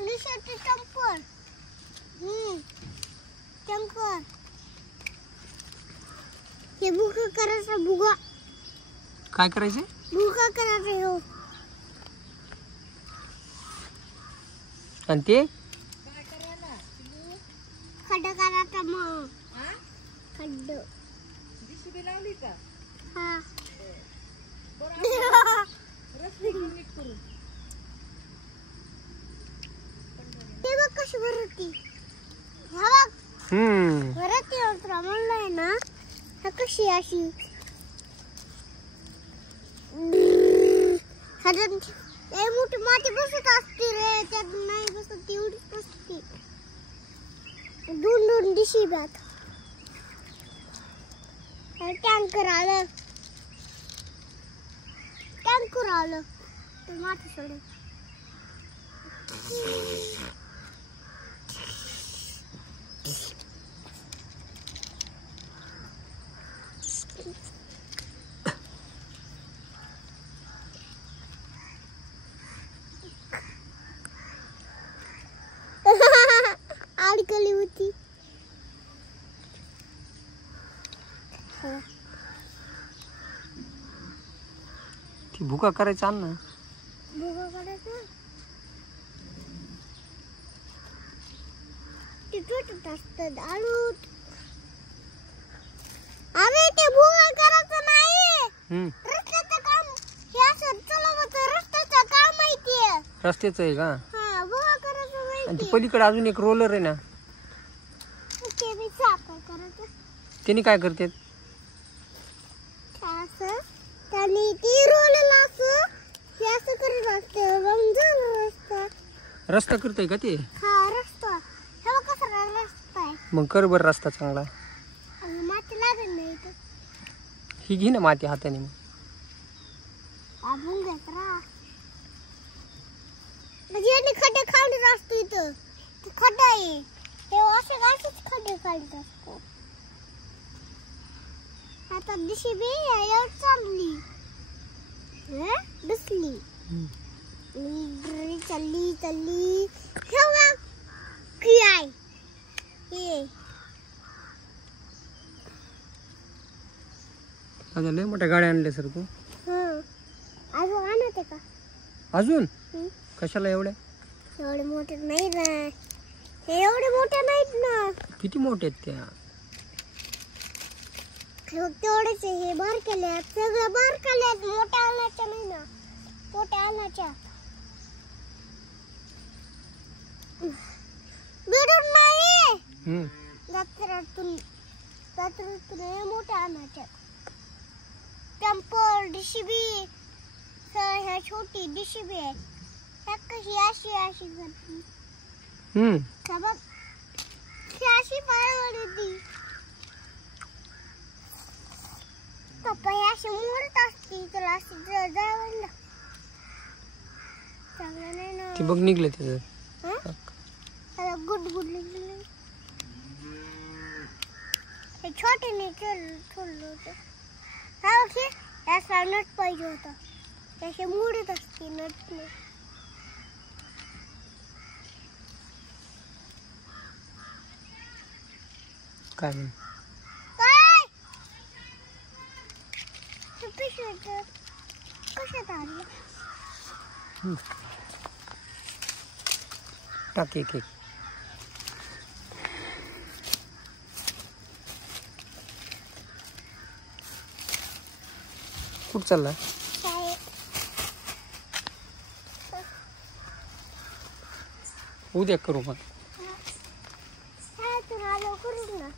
निशाचे टंपर tanker हे भुगा करायचा भुगा काय करायचे भुगा करायचा हो आणि ते काय करायला खड्डा करायचा मग खड्ड जीसीबी लावली का हा रस्ते नीट करू ते बघ कशी भरती हा बघ भरती उतरा म्हणलंय ना हा कशी अशी ह्याच्यात ए मोठी माती बसत असते रे त्यात नाही बसत तेवढीच असते दोन दोन दिशी बात टँकर आलं ते माती सोडून अडकली होती ती भुका करायचं आण ना भुगा करायचं ते तुटत असतं आळूत अरे ते भुगा करायचं नाही रस्त्याचं काम हे असं चालवतं रस्त्याचं काम माहितीये रस्त्याचं आहे का हा भुगा करायचं आणि माहिती ती पलीकडे अजून एक रोलर आहे ना ते बी साफ करायचं त्यांनी काय करते असं त्याने ती रोलला असं हे असं करत असतं मग झालं रस्ता रस्ता करतोय का ते हा रस्ता हे बघ कसा रस्ता आहे मग कर बर रस्ता चांगला अगं माती लागत नाही इथं ही घे ना माती हाताने मग आपण घेत राहा म्हणजे यांनी खड्डे खाल्ले असतो इथं ते खड्डा आहे हे असे असेच खड्डे खाल्ले असतो आता दिशी बी यावर चालली बसली चालली चालली हे बघ काय हे आता लय मोठ्या गाड्या आणल्या सर तू अजून आणत आहे का अजून कशाला एवढ्या एवढे मोठे नाही ना हे एवढे मोठे नाहीत ना किती मोठे आहेत त्या तेवढेच हे बार केले सगळं बार केले मोठ्या आणायच्या नाही ना मोठ्या आणायच्या बिडून नाही रात्रातून मोठ्या आणायच्या टेम्पर डिशिबी ह्या छोटी डिशिबी आहे त्या कशी अशी अशी करते बघ अशी पायावर येते पप्पा अशी मोडत असते तुला अशी जायला चांगलं नाही ना ते बघ निघलं त्याचं गुड गुड निघलं हे छोटे ठेवलं होतं हा ओके त्याला नट पाहिजे होता त्याचे मोडत असते नट काय म्हण कशात आलं टाक एक एक कुठं चालला उद्या करू मग शाळेतून आलो करू ना